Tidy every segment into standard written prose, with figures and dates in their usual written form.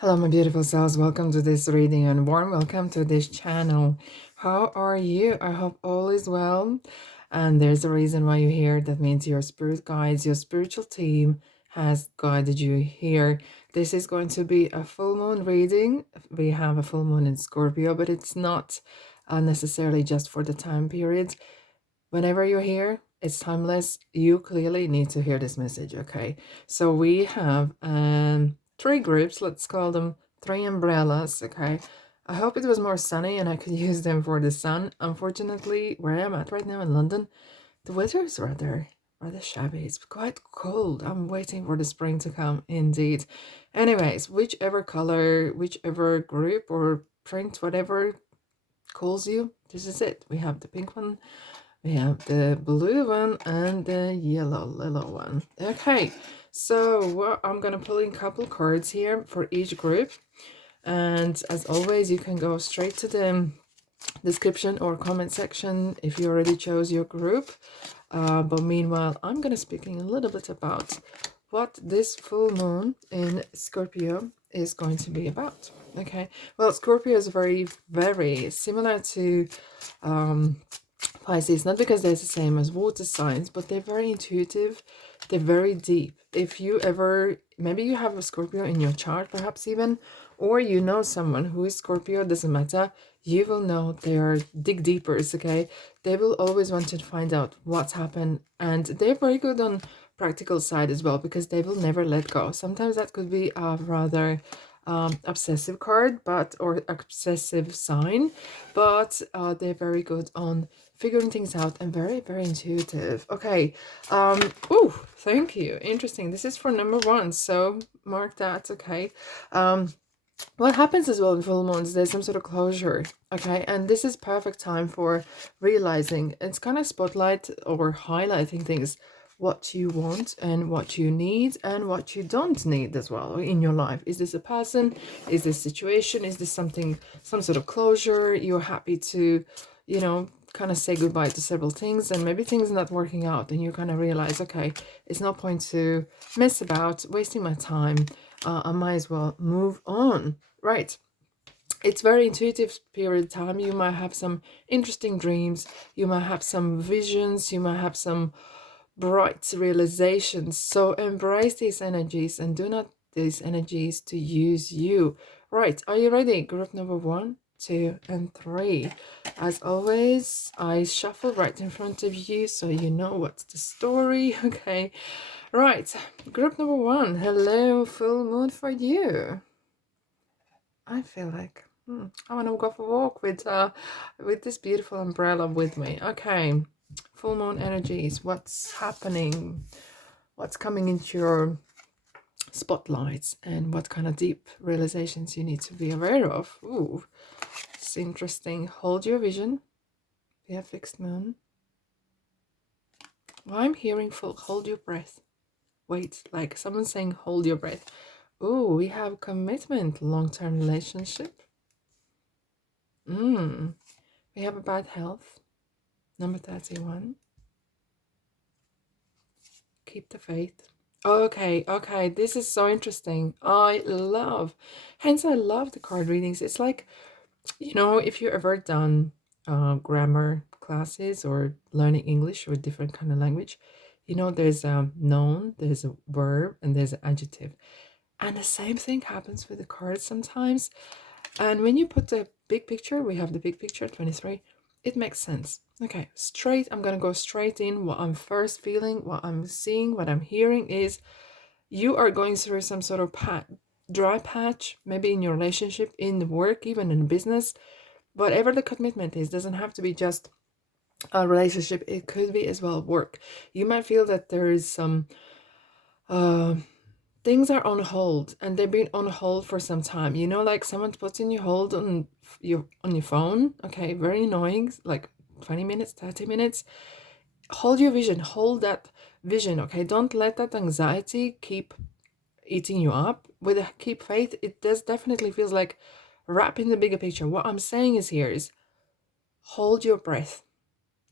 Hello, my beautiful souls. Welcome to this reading and warm welcome to this channel. How are you? I hope all is well. And there's a reason why you're here. That means your spirit guides, your spiritual team has guided you here. This is going to be a full moon reading. We have a full moon in Scorpio, but it's not necessarily just for the time period. Whenever you're here, it's timeless. You clearly need to hear this message, okay? So we have three groups, let's call them three umbrellas, okay? I hope it was more sunny and I could use them for the sun. Unfortunately, where I'm at right now in London, the weather is rather shabby. It's quite cold. I'm waiting for the spring to come, indeed. Anyways, whichever color, whichever group or print, whatever calls you, this is it. We have the pink one, we have the blue one, and the yellow one. Okay, so I'm gonna pull in a couple cards here for each group, and as always you can go straight to the description or comment section if you already chose your group. But meanwhile, I'm gonna speaking a little bit about what this full moon in Scorpio is going to be about. Okay, well, Scorpio is very similar to Pisces, not because they're the same as water signs, but they're very intuitive, they're very deep. If you ever, maybe you have a Scorpio in your chart, perhaps even, or you know someone who is Scorpio, doesn't matter, you will know they are dig deepers, okay? They will always want to find out what's happened, and they're very good on practical side as well, because they will never let go. Sometimes that could be a rather obsessive card, but or obsessive sign, but they're very good on figuring things out and very intuitive. Okay, oh, thank you. Interesting. This is for number one, so mark that. Okay. What happens as well in full moons, there's some sort of closure, okay? And this is perfect time for realizing, it's kind of spotlight or highlighting things, what you want and what you need and what you don't need as well in your life. Is this a person? Is this situation? Is this something, some sort of closure? You're happy to, you know, kind of say goodbye to several things, and maybe things not working out, and you kind of realize, okay, it's no point to mess about, wasting my time. I might as well move on. Right. It's very intuitive period of time. You might have some interesting dreams. You might have some visions. You might have some bright realizations. So embrace these energies and do not these energies to use you. Right. Are you ready? Group number 1, 2, and 3. As always, I shuffle right in front of you so you know what's the story. Okay. Right, group number 1. Hello, full moon for you. I feel like I want to go for a walk with this beautiful umbrella with me. Okay, full moon energies. What's happening? What's coming into your spotlights, and what kind of deep realizations you need to be aware of? Ooh, it's interesting. Hold your vision. We have fixed moon. Well, I'm hearing full. Hold your breath. Wait, like someone saying hold your breath. Oh, we have commitment, long-term relationship. We have about health, number 31. Keep the faith. Okay, this is so interesting. I love the card readings. It's like, you know, if you ever done grammar classes or learning English or different kind of language, you know, there's a noun, there's a verb, and there's an adjective. And the same thing happens with the cards sometimes. And when you put the big picture, we have the big picture, 23, it makes sense. Okay, straight, I'm going to go straight in. What I'm first feeling, what I'm seeing, what I'm hearing is you are going through some sort of dry patch, maybe in your relationship, in the work, even in business. Whatever the commitment is, doesn't have to be just a relationship. It could be as well work. You might feel that there is some things are on hold, and they've been on hold for some time. You know, like someone puts in your hold on your phone. Okay, very annoying, like 20 minutes, 30 minutes. Hold your vision, hold that vision, okay? Don't let that anxiety keep eating you up. With a keep faith, it does definitely feels like wrapping the bigger picture. What I'm saying is here is hold your breath.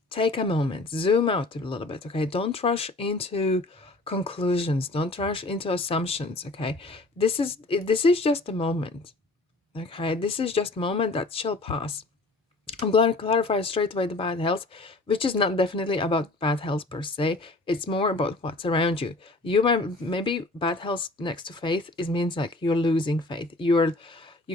Take a moment, zoom out a little bit, okay? Don't rush into conclusions. Don't rush into assumptions. Okay, this is just a moment. Okay, this is just a moment that shall pass. I'm going to clarify straight away the bad health, which is not definitely about bad health per se. It's more about what's around you. You might, maybe bad health next to faith is means like you're losing faith. You're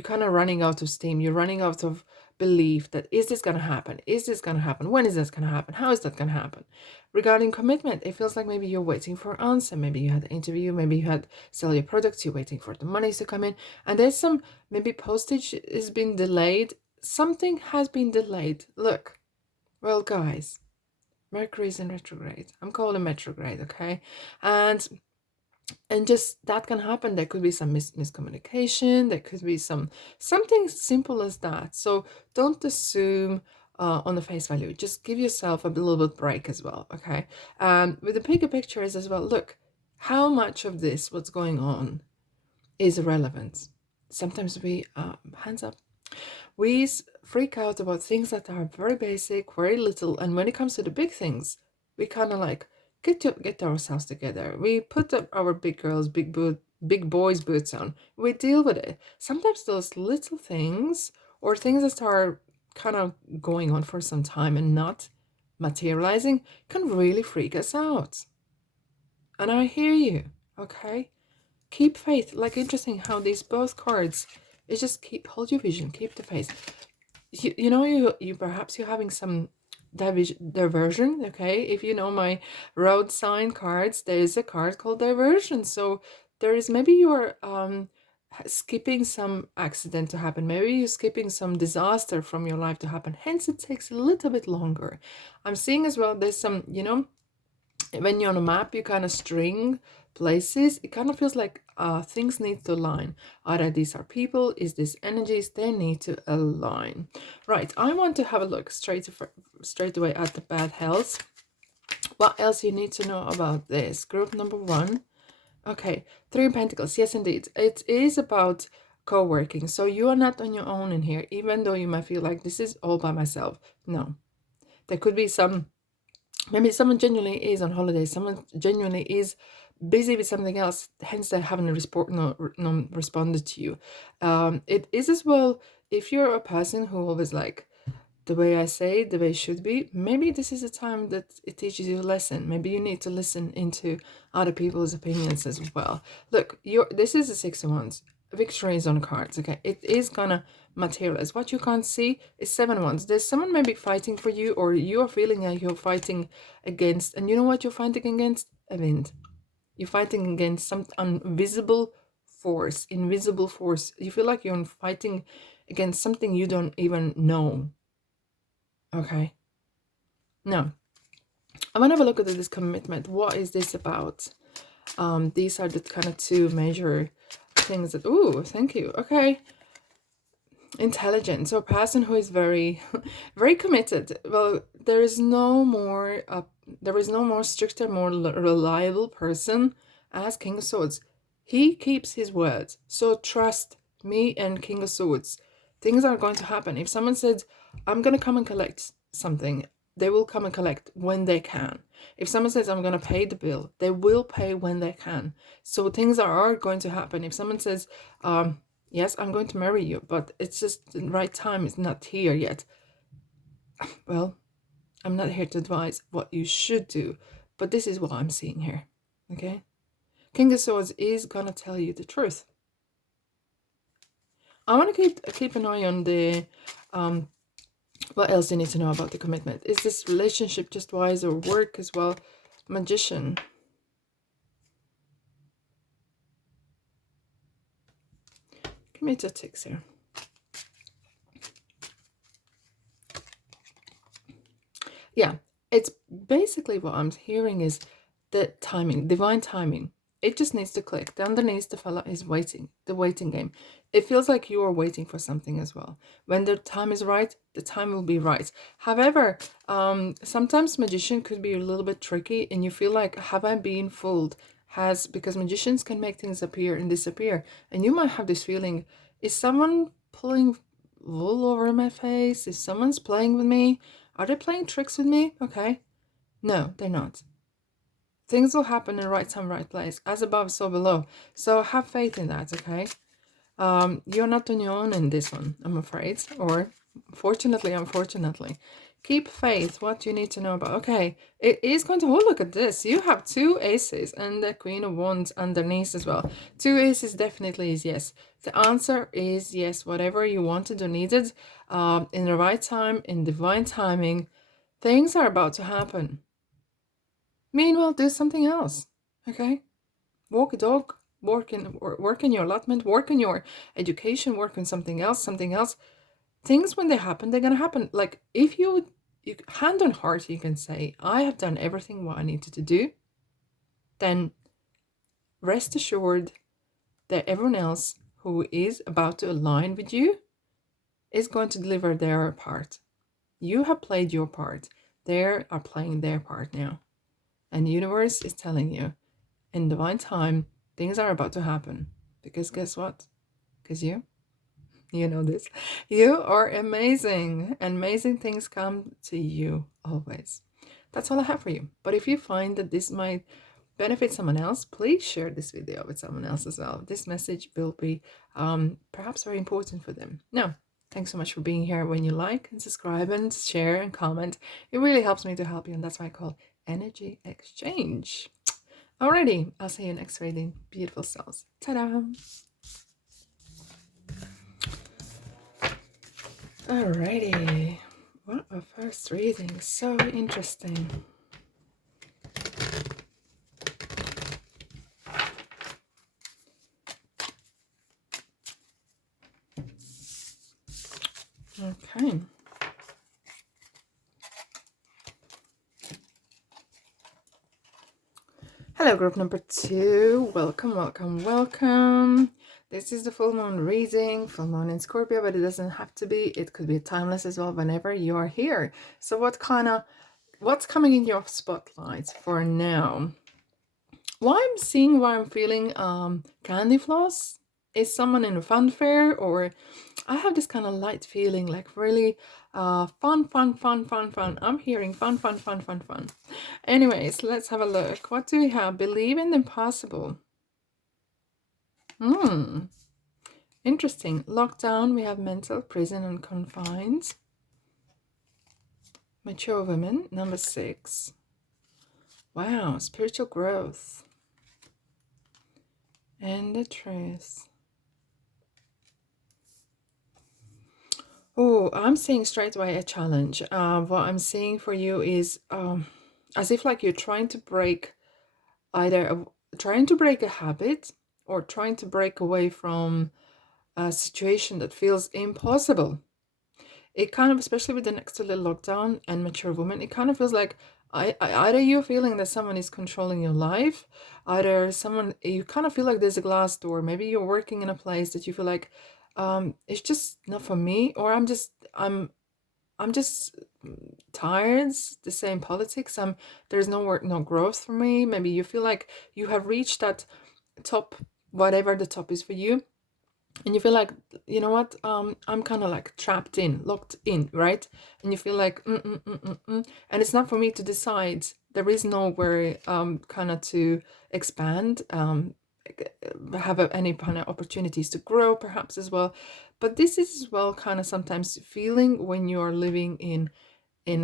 kind of running out of steam. You're running out of belief that is this going to happen? Is this going to happen? When is this going to happen? How is that going to happen? Regarding commitment, it feels like maybe you're waiting for an answer. Maybe you had an interview. Maybe you had sell your products. You're waiting for the money to come in. And there's some, maybe postage is being delayed. Something has been delayed. Look, well, guys, Mercury's in retrograde. I'm calling retrograde, okay? And just that can happen. There could be some miscommunication. There could be something simple as that. So don't assume on the face value. Just give yourself a little bit break as well, okay? And with the bigger picture is as well, look, how much of this, what's going on, is irrelevant. Sometimes we, hands up, we freak out about things that are very basic, very little, and when it comes to the big things, we kind of like get ourselves together. We put up our big girls, big boys boots on. We deal with it. Sometimes those little things or things that are kind of going on for some time and not materializing can really freak us out. And I hear you, okay? Keep faith. Like, interesting how these both cards, it's just hold your vision, keep the faith. You know, you perhaps you're having some diversion, okay? If you know my road sign cards, there is a card called diversion. So there is, maybe you're skipping some accident to happen. Maybe you're skipping some disaster from your life to happen. Hence, it takes a little bit longer. I'm seeing as well, there's some, you know, when you're on a map, you kind of string places. It kind of feels like things need to align. Either these are people, is this energies, they need to align. Right, I want to have a look straight away at the bad health. What else you need to know about this? Group number 1. Okay, 3 of Pentacles. Yes, indeed. It is about co-working. So you are not on your own in here, even though you might feel like this is all by myself. No. There could be some, maybe someone genuinely is on holiday. Someone genuinely is busy with something else. Hence, they haven't responded to you. It is as well, if you're a person who always like, the way I say it, the way it should be, maybe this is a time that it teaches you a lesson. Maybe you need to listen into other people's opinions as well. Look, this is a 6 of Wands. Victory is on cards, okay? It is gonna materialize. What you can't see is 7 of Wands. There's someone maybe fighting for you, or you're feeling like you're fighting against, and you know what you're fighting against? A wind. You're fighting against some invisible force. You feel like you're fighting against something you don't even know. Okay. Now, I want to have a look at this commitment. What is this about? These are the kind of 2 major things that, ooh, thank you. Okay. Intelligent. So a person who is very, very committed. Well, there is no more stricter, more reliable person as King of Swords. He keeps his words. So trust me and King of Swords. Things are going to happen. If someone says, I'm going to come and collect something, they will come and collect when they can. If someone says, I'm going to pay the bill, they will pay when they can. So things are going to happen. If someone says, yes, I'm going to marry you, but it's just the right time is not here yet. Well, I'm not here to advise what you should do, but this is what I'm seeing here, okay? King of Swords is going to tell you the truth. I want to keep an eye on the, what else you need to know about the commitment. Is this relationship just wise or work as well? Magician. Give me 2 ticks here. Yeah, it's basically what I'm hearing is the timing, divine timing. It just needs to click. The underneath, the fella is waiting, the waiting game. It feels like you are waiting for something as well. When the time is right, the time will be right. However, sometimes magician could be a little bit tricky and you feel like, have I been fooled? Because magicians can make things appear and disappear. And you might have this feeling, is someone pulling wool over my face? Is someone's playing with me? Are they playing tricks with me? Okay. No, they're not. Things will happen in right time, right place, as above, so below. So have faith in that, okay? You're not on your own in this one, I'm afraid, or fortunately, unfortunately. Keep faith. What do you need to know about? Okay, it is going to, oh, look at this. You have 2 aces and the Queen of Wands underneath as well. 2 aces definitely is yes. The answer is yes. Whatever you wanted or needed, in the right time, in divine timing, things are about to happen. Meanwhile, do something else, okay? Walk a dog, work in your allotment, work in your education, work on something else. Things, when they happen, they're gonna happen. Like, if you hand on heart, you can say, I have done everything what I needed to do, then rest assured that everyone else who is about to align with you is going to deliver their part. You have played your part. They are playing their part now. And the universe is telling you, in divine time, things are about to happen. Because guess what? Because you know this. You are amazing. Amazing things come to you always. That's all I have for you. But if you find that this might benefit someone else, please share this video with someone else as well. This message will be perhaps very important for them. Now, thanks so much for being here. When you like and subscribe and share and comment, it really helps me to help you. And that's why I call energy exchange. Alrighty, I'll see you next reading. Beautiful souls. Ta-da! Alrighty, what a first reading, so interesting. Okay. Hello, group number 2. Welcome, welcome, welcome. This is the full moon reading, full moon in Scorpio, but it doesn't have to be. It could be timeless as well whenever you are here. So what's coming in your spotlight for now? What I'm seeing, what I'm feeling, candy floss. Is someone in a fun fair, or I have this kind of light feeling, like really fun. I'm hearing fun. Anyways, let's have a look. What do we have? Believe in the impossible. Interesting. Lockdown, we have mental, prison, and confines. Mature women, number 6. Wow, spiritual growth. And the truth. Oh, I'm seeing straight away a challenge. What I'm seeing for you is as if like you're trying to break trying to break a habit, or trying to break away from a situation that feels impossible. It kind of, especially with the next to the lockdown and mature woman, it kind of feels like either you're feeling that someone is controlling your life, either you kind of feel like there's a glass door. Maybe you're working in a place that you feel like it's just not for me, or I'm just tired. The same politics. There's no work, no growth for me. Maybe you feel like you have reached that top, whatever the top is for you, and you feel like, you know what, I'm kind of like trapped in, locked in, right? And you feel like and it's not for me to decide. There is nowhere kind of to expand, have any kind of opportunities to grow perhaps as well. But this is as well kind of sometimes feeling when you are living in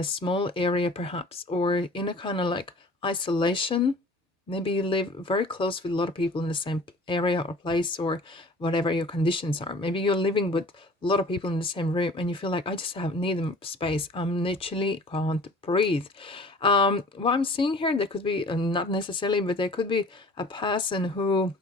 a small area perhaps, or in a kind of like isolation. Maybe you live very close with a lot of people in the same area or place, or whatever your conditions are. Maybe you're living with a lot of people in the same room and you feel like, I just need space. I'm literally can't breathe. What I'm seeing here, there could be, not necessarily, but there could be a person who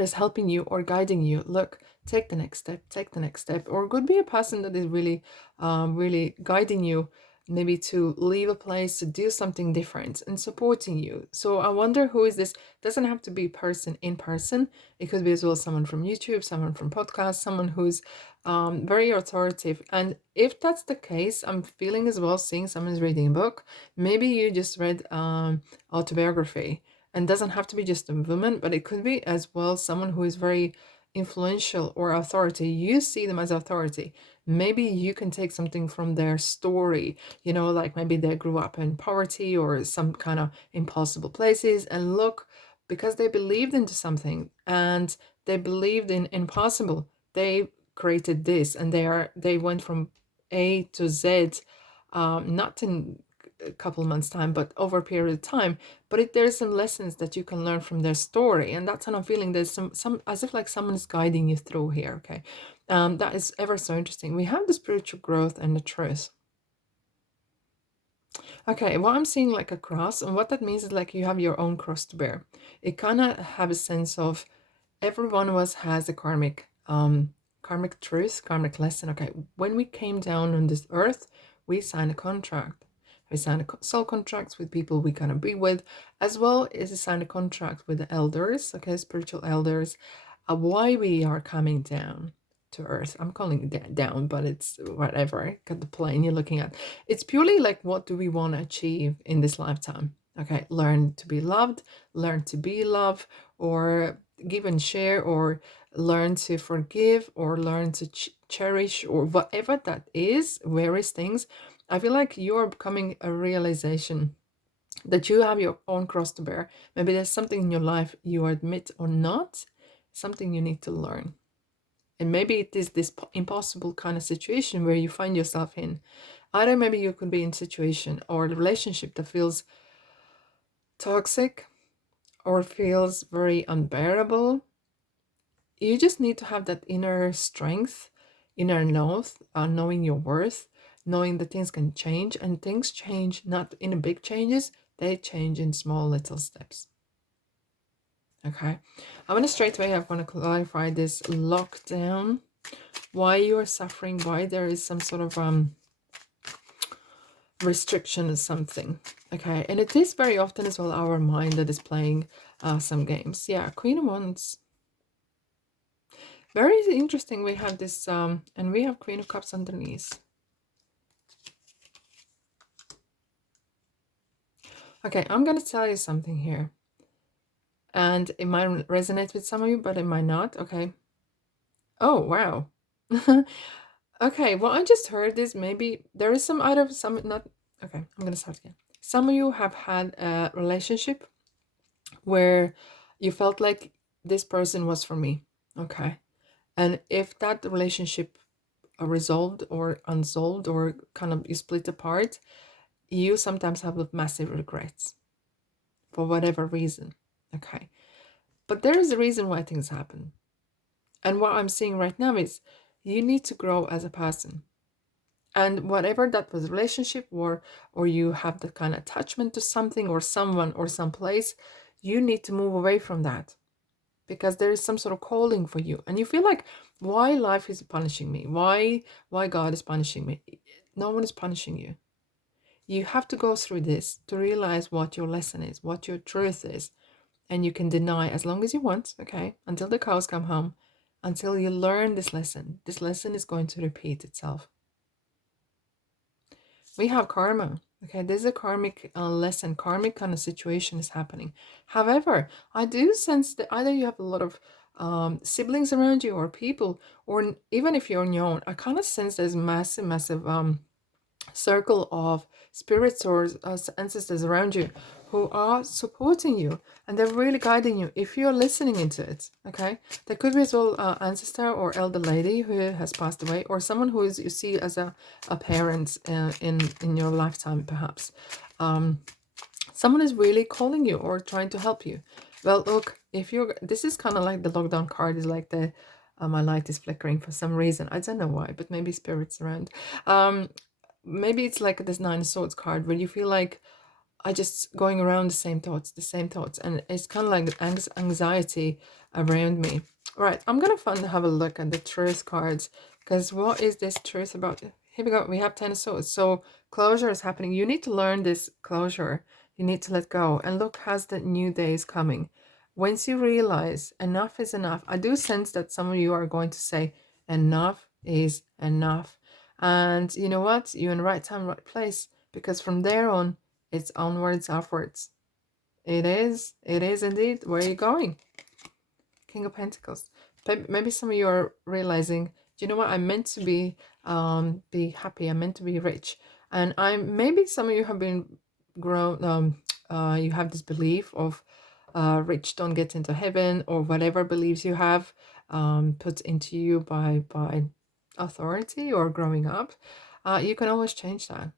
is helping you or guiding you. Look, take the next step. Or it could be a person that is really, really guiding you, maybe to leave a place, to do something different, and supporting you. So I wonder who is this. Doesn't have to be person in person. It could be as well someone from YouTube, someone from podcast, someone who's very authoritative. And if that's the case, I'm feeling as well, seeing someone's reading a book. Maybe you just read autobiography, and doesn't have to be just a woman, but it could be as well someone who is very influential or authority, you see them as authority. Maybe you can take something from their story, you know, like maybe they grew up in poverty or some kind of impossible places, and look, because they believed into something and they believed in impossible, they created this, and they went from A to Z, not in a couple months time, but over a period of time. But there's some lessons that you can learn from their story, and that's how I'm feeling. There's some as if like someone is guiding you through here. Okay, that is ever so interesting. We have the spiritual growth and the truth. Okay, what I'm seeing like a cross, and what that means is like you have your own cross to bear. It kind of have a sense of every one of us has a karmic truth, karmic lesson. Okay, when we came down on this earth, we signed a contract. We signed a soul contracts with people we gonna be with, as well as we signed a contract with the elders, okay, spiritual elders, why we are coming down to earth. I'm calling it down, but it's whatever. Got the plane you're looking at. It's purely like, what do we want to achieve in this lifetime? Okay, learn to be loved, learn to be loved, or give and share, or learn to forgive, or learn to cherish, or whatever that is, various things. I feel like you're becoming a realization that you have your own cross to bear. Maybe there's something in your life you admit or not, something you need to learn. And maybe it is this impossible kind of situation where you find yourself in. Either maybe you could be in a situation or a relationship that feels toxic or feels very unbearable. You just need to have that inner strength, inner knowing your worth, knowing that things can change, and things change not in big changes, they change in small little steps. Okay, I want to straight away, I want to clarify this lockdown, why you are suffering, why there is some sort of restriction or something. Okay, and it is very often as well our mind that is playing some games. Yeah, Queen of Wands. Very interesting. We have this, and we have Queen of Cups underneath. Okay, I'm going to tell you something here. And it might resonate with some of you, but it might not. Okay. Oh, wow. Okay, what I just heard is maybe there is some either some not. Okay, I'm going to start again. Some of you have had a relationship where you felt like this person was for me. Okay. And if that relationship resolved or unsolved or kind of you split apart, you sometimes have massive regrets for whatever reason. Okay. But there is a reason why things happen. And what I'm seeing right now is you need to grow as a person. And whatever that was relationship or you have the kind of attachment to something or someone or someplace, you need to move away from that. Because there is some sort of calling for you. And you feel like, why life is punishing me? Why God is punishing me? No one is punishing you. You have to go through this to realize what your lesson is, what your truth is. And you can deny as long as you want, okay, until the cows come home, until you learn this lesson. This lesson is going to repeat itself. We have karma. Okay, there's a karmic lesson, karmic kind of situation is happening. However, I do sense that either you have a lot of siblings around you or people, or even if you're on your own, I kind of sense there's massive circle of spirits or ancestors around you who are supporting you, and they're really guiding you if you're listening into it. Okay, there could be as well ancestor or elder lady who has passed away, or someone who is you see as a parent in your lifetime, perhaps. Someone is really calling you or trying to help you. Well, look, if you're, this is kind of like the lockdown card is like the my light is flickering for some reason, I don't know why, but maybe spirits around. Maybe it's like this Nine of Swords card where you feel like I just going around the same thoughts, and it's kind of like anxiety around me. Right, I'm gonna have a look at the truth cards, because what is this truth about? Here we go. We have 10 of Swords. So closure is happening. You need to learn this closure. You need to let go. And look, has the new day is coming. Once you realize enough is enough, I do sense that some of you are going to say enough is enough. And you know what? You're in the right time, right place. Because from there on, it's onwards, upwards. It is indeed. Where are you going? King of Pentacles. Maybe some of you are realizing, you know what, I'm meant to be happy, I'm meant to be rich. And maybe some of you have been grown, you have this belief of rich don't get into heaven, or whatever beliefs you have put into you by authority or growing up. You can always change that,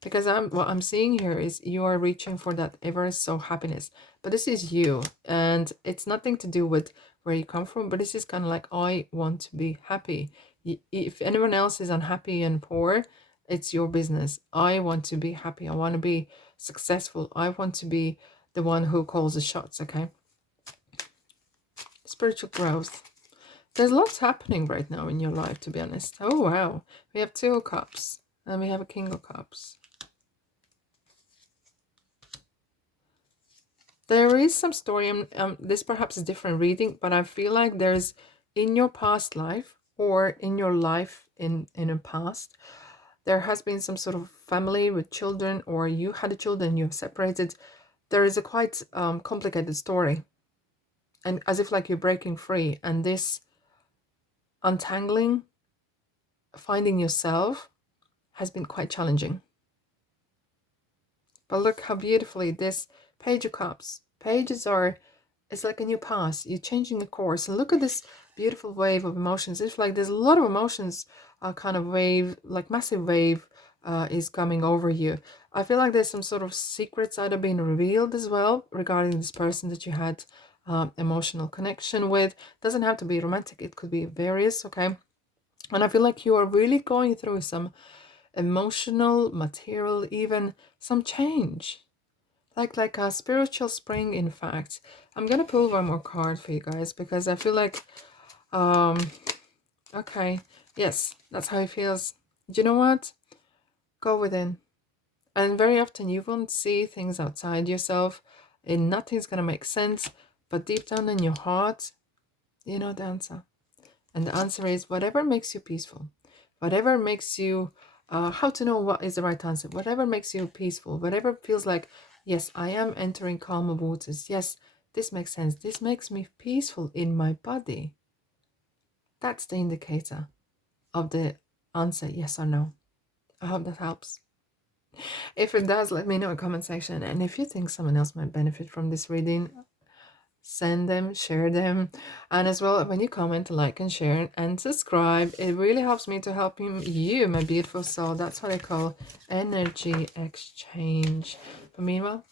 because what I'm seeing here is you are reaching for that ever so happiness. But this is you, and it's nothing to do with where you come from, but this is kind of like, I want to be happy. If anyone else is unhappy and poor, it's your business. I want to be happy. I want to be successful. I want to be the one who calls the shots. Okay. Spiritual growth. There's lots happening right now in your life, to be honest. Oh wow, we have 2 of Cups and we have a King of Cups. There is some story, this perhaps is different reading, but I feel like there's, in your past life, or in your life in a past, there has been some sort of family with children, or you had a children, you've separated. There is a quite complicated story, and as if like you're breaking free, and this untangling, finding yourself, has been quite challenging. But look how beautifully this Page of Cups. Pages are, it's like a new path. You're changing a course. And look at this beautiful wave of emotions. It's like there's a lot of emotions, kind of wave, like massive wave is coming over you. I feel like there's some sort of secrets that are being revealed as well regarding this person that you had emotional connection with. Doesn't have to be romantic. It could be various, okay? And I feel like you are really going through some emotional, material, even some change, like a spiritual spring. In fact, I'm gonna pull one more card for you guys, because I feel like okay, yes, that's how it feels. Do you know what? Go within. And very often you won't see things outside yourself, and nothing's gonna make sense, but deep down in your heart, you know the answer. And the answer is whatever makes you peaceful, whatever makes you, how to know what is the right answer, whatever makes you peaceful, whatever feels like, yes, I am entering calmer waters. Yes, this makes sense. This makes me peaceful in my body. That's the indicator of the answer, yes or no. I hope that helps. If it does, let me know in the comment section. And if you think someone else might benefit from this reading, send them, share them. And as well, when you comment, like and share and subscribe, it really helps me to help you, my beautiful soul. That's what I call energy exchange. But meanwhile,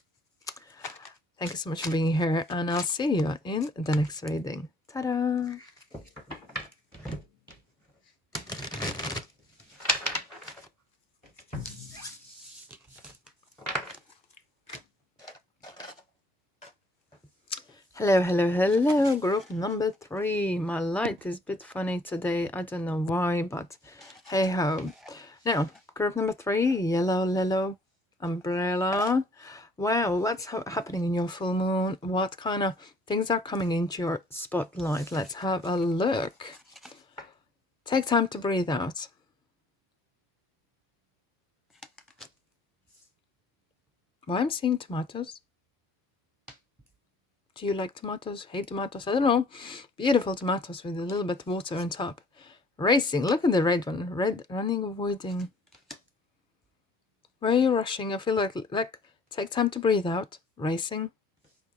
thank you so much for being here, and I'll see you in the next reading. Ta-da! Hello, hello, hello, group number 3. My light is a bit funny today. I don't know why, but hey ho. Now, group number 3, yellow lilo umbrella. Wow, what's happening in your full moon? What kind of things are coming into your spotlight? Let's have a look. Take time to breathe out. Why I'm seeing tomatoes? Do you like tomatoes? Hate tomatoes? I don't know. Beautiful tomatoes with a little bit of water on top. Racing. Look at the red one. Red, running, avoiding. Where are you rushing? I feel like take time to breathe out. Racing.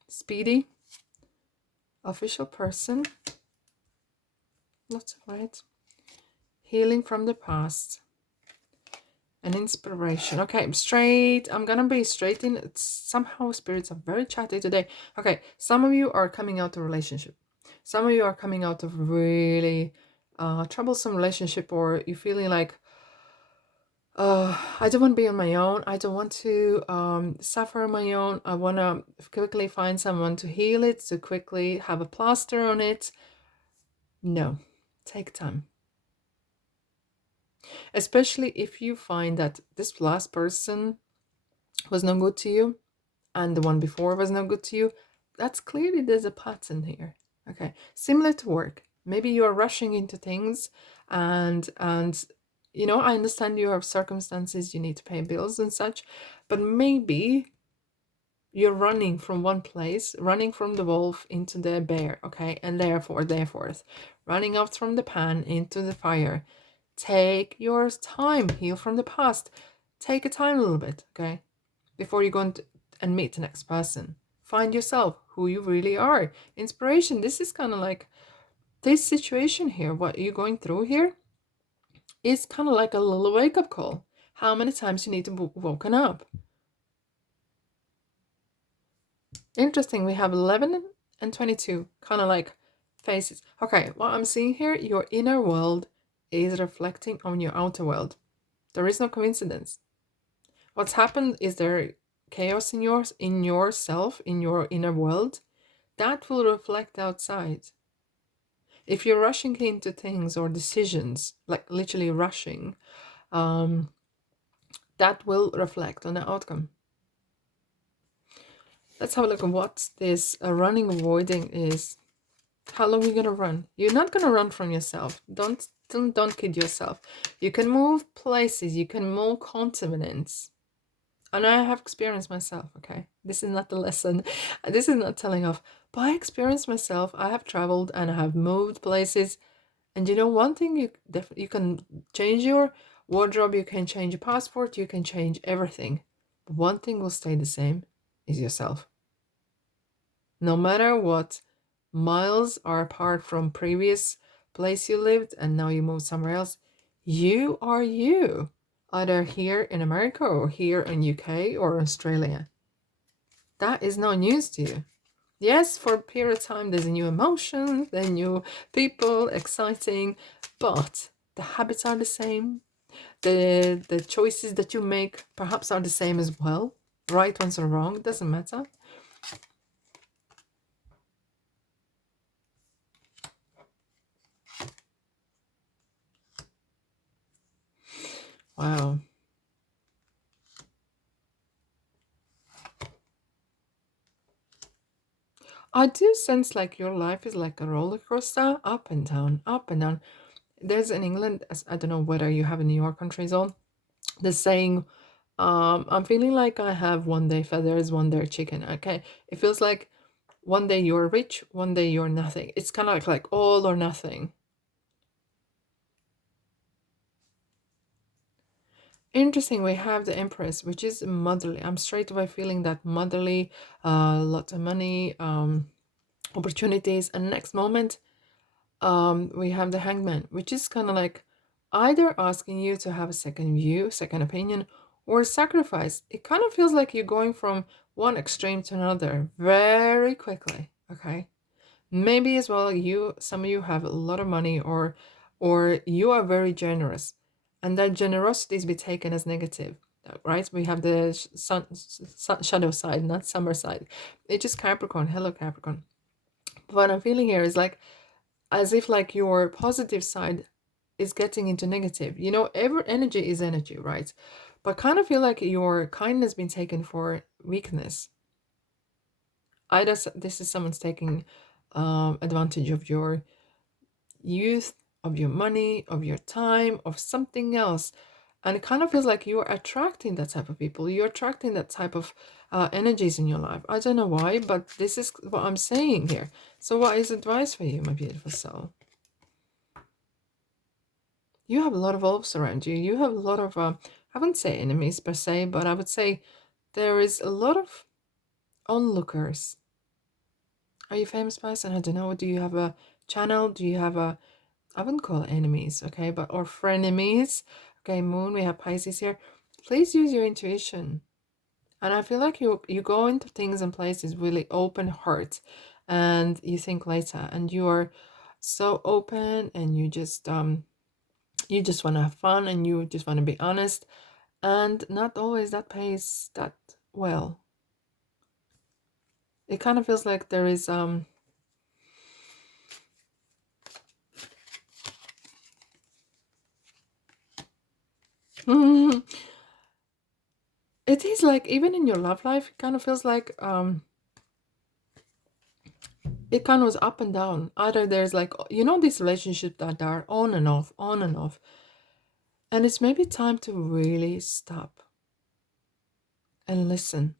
Speedy. Official person. Lots of red. Healing from the past. An inspiration. Okay, I'm straight. I'm gonna be straight in. Somehow spirits are very chatty today. Okay, some of you are coming out of a relationship. Some of you are coming out of really troublesome relationship, or you're feeling like, I don't want to be on my own. I don't want to suffer on my own. I want to quickly find someone to heal it, to quickly have a plaster on it. No, take time. Especially if you find that this last person was no good to you and the one before was no good to you. That's clearly, there's a pattern here. Okay, similar to work. Maybe you are rushing into things, and you know, I understand you have circumstances, you need to pay bills and such, but maybe you're running from one place, running from the wolf into the bear, okay, and therefore running out from the pan into the fire. Take your time, heal from the past. Take a time a little bit, okay? Before you go and meet the next person. Find yourself, who you really are. Inspiration, this is kind of like this situation here, what you're going through here is kind of like a little wake-up call. How many times you need to be woken up? Interesting, we have 11 and 22, kind of like faces. Okay, what I'm seeing here, your inner world is reflecting on your outer world. There is no coincidence. What's happened is there chaos in yourself, in your inner world, that will reflect outside. If you're rushing into things or decisions, like literally rushing, that will reflect on the outcome. Let's have a look at what this running, avoiding is. How long are you gonna run? You're not gonna run from yourself. Don't kid yourself. You can move places, you can move continents. And I have experienced myself, okay? This is not the lesson. This is not telling off. But I experienced myself. I have traveled and I have moved places. And you know, one thing, you can change your wardrobe, you can change your passport, you can change everything. But one thing will stay the same, is yourself. No matter what miles are apart from previous place you lived and now you moved somewhere else, you are you. Either here in America or here in UK or Australia. That is no news to you. Yes, for a period of time there's a new emotion, there are new people, exciting, but the habits are the same. The choices that you make perhaps are the same as well. Right ones or wrong, doesn't matter. Wow. I do sense like your life is like a roller coaster, up and down, up and down. There's in England, I don't know whether you have in your country as well, the saying, I'm feeling like I have one day feathers, one day chicken. Okay. It feels like one day you're rich, one day you're nothing. It's kind of like all or nothing. Interesting, we have the Empress, which is motherly. I'm straight away feeling that motherly, lots of money, opportunities, and next moment, we have the Hangman, which is kind of like either asking you to have a second view, second opinion, or sacrifice. It kind of feels like you're going from one extreme to another very quickly. Okay. Maybe as well, some of you have a lot of money, or you are very generous, and that generosity is be taken as negative, right? We have the shadow side, not summer side. It's just Capricorn. Hello, Capricorn. What I'm feeling here is like as if like your positive side is getting into negative. You know, every energy is energy, right? But kind of feel like your kindness being taken for weakness. Either this is someone's taking advantage of your youth, of your money, of your time, of something else. And it kind of feels like you're attracting that type of people. You're attracting that type of energies in your life. I don't know why, but this is what I'm saying here. So what is advice for you, my beautiful soul? You have a lot of wolves around you. You have a lot of, I wouldn't say enemies per se, but I would say there is a lot of onlookers. Are you a famous person? I don't know. Do you have a channel? Do you have a, I wouldn't call it enemies, okay, but or frenemies. Okay, Moon, we have Pisces here. Please use your intuition. And I feel like you go into things and places really open heart, and you think later, and you are so open, and you just want to have fun, and you just want to be honest, and not always that pays that well. It kind of feels like there is it is like even in your love life, it kind of feels like it kind of was up and down. Either there's like, you know, these relationships that are on and off, on and off. And it's maybe time to really stop and listen.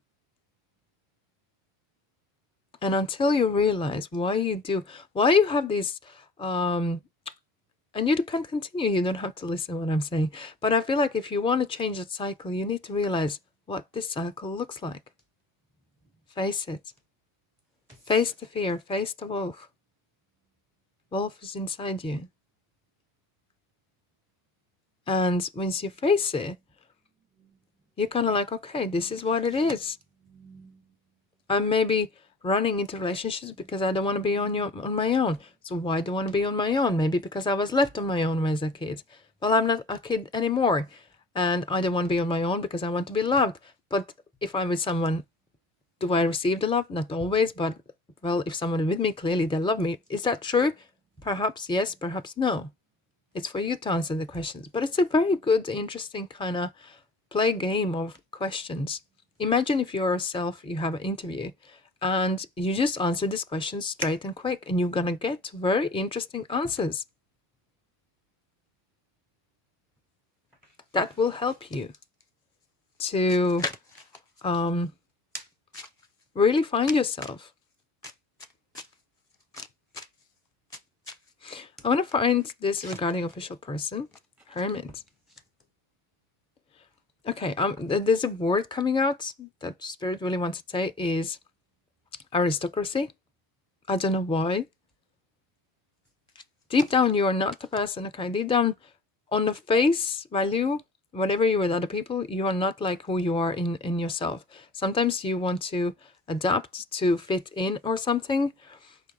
And until you realize why you have these And you can continue. You don't have to listen to what I'm saying. But I feel like if you want to change that cycle, you need to realize what this cycle looks like. Face it. Face the fear. Face the wolf. Wolf is inside you. And once you face it, you're kind of like, okay, this is what it is. I'm maybe running into relationships because I don't want to be on my own. So why do I want to be on my own? Maybe because I was left on my own when I was a kid. Well, I'm not a kid anymore. And I don't want to be on my own because I want to be loved. But if I'm with someone, do I receive the love? Not always, but well, if someone is with me, clearly they love me. Is that true? Perhaps yes, perhaps no. It's for you to answer the questions. But it's a very good, interesting kind of play game of questions. Imagine if yourself, you have an interview and you just answer these questions straight and quick, and you're gonna get very interesting answers. That will help you to really find yourself. I want to find this regarding official person, Hermit. Okay, there's a word coming out that Spirit really wants to say is aristocracy. I don't know why. Deep down, you are not the person, okay? Deep down, on the face value, whatever you're with other people, you are not like who you are in yourself. Sometimes you want to adapt to fit in or something,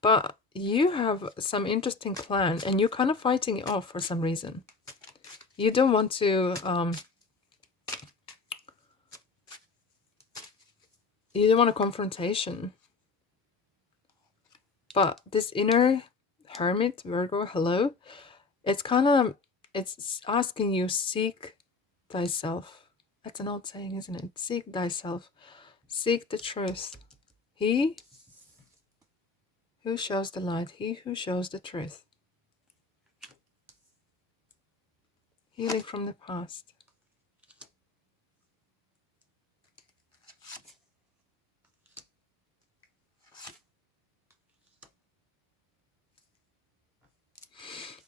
but you have some interesting plan and you're kind of fighting it off for some reason. You don't want to, you don't want a confrontation. But this inner Hermit, Virgo, hello, it's kind of, it's asking you, seek thyself. That's an old saying, isn't it? Seek thyself. Seek the truth. He who shows the light, he who shows the truth. Healing from the past.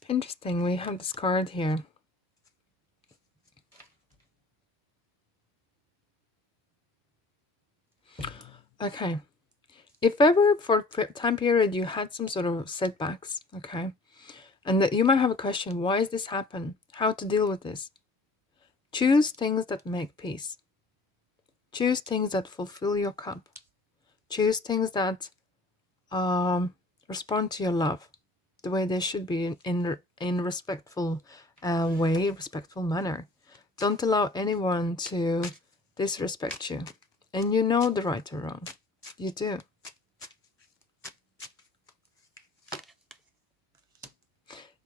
Interesting, we have this card here. Okay. If ever for time period you had some sort of setbacks, okay, and that you might have a question, why is this happen? How to deal with this? Choose things that make peace. Choose things that fulfill your cup. Choose things that respond to your love the way they should be, in respectful way, respectful manner. Don't allow anyone to disrespect you. And you know the right or wrong. You do.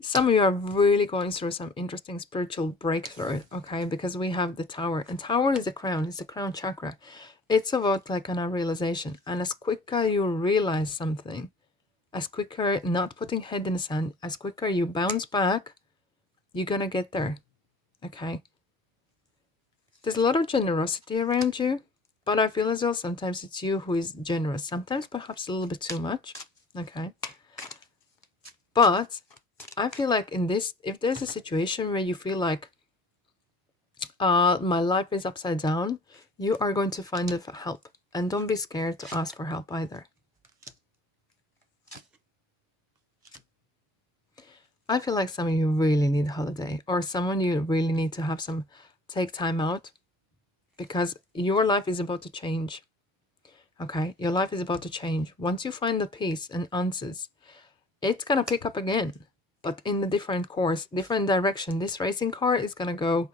Some of you are really going through some interesting spiritual breakthrough, okay? Because we have the Tower. And Tower is the crown. It's the crown chakra. It's about like a realization. And as quicker you realize something, as quicker, not putting head in the sand, as quicker you bounce back, you're gonna get there, okay? There's a lot of generosity around you, but I feel as well sometimes it's you who is generous. Sometimes perhaps a little bit too much, okay? But I feel like in this, if there's a situation where you feel like my life is upside down, you are going to find the help. And don't be scared to ask for help either. I feel like some of you really need a holiday, or someone you really need to have some, take time out, because your life is about to change. Okay, your life is about to change. Once you find the peace and answers, it's gonna pick up again, but in a different course, different direction. This racing car is gonna go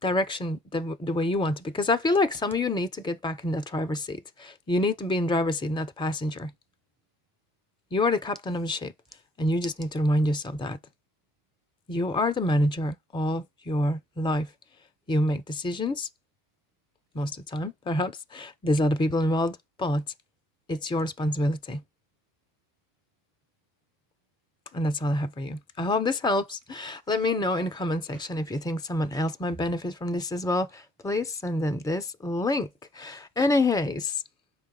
direction the way you want to, because I feel like some of you need to get back in the driver's seat. You need to be in driver's seat, not the passenger. You are the captain of the ship, and you just need to remind yourself that you are the manager of your life. You make decisions most of the time, perhaps there's other people involved, but it's your responsibility. And that's all I have for you. I hope this helps. Let me know in the comment section if you think someone else might benefit from this as well. Please send them this link. Anyways,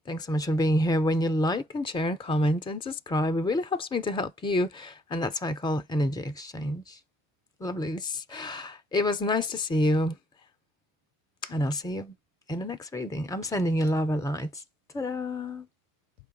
Thanks so much for being here. When you like and share and comment and subscribe, it really helps me to help you. And that's what I call energy exchange. Lovelies. It was nice to see you. And I'll see you in the next reading. I'm sending you love and lights. Ta-da!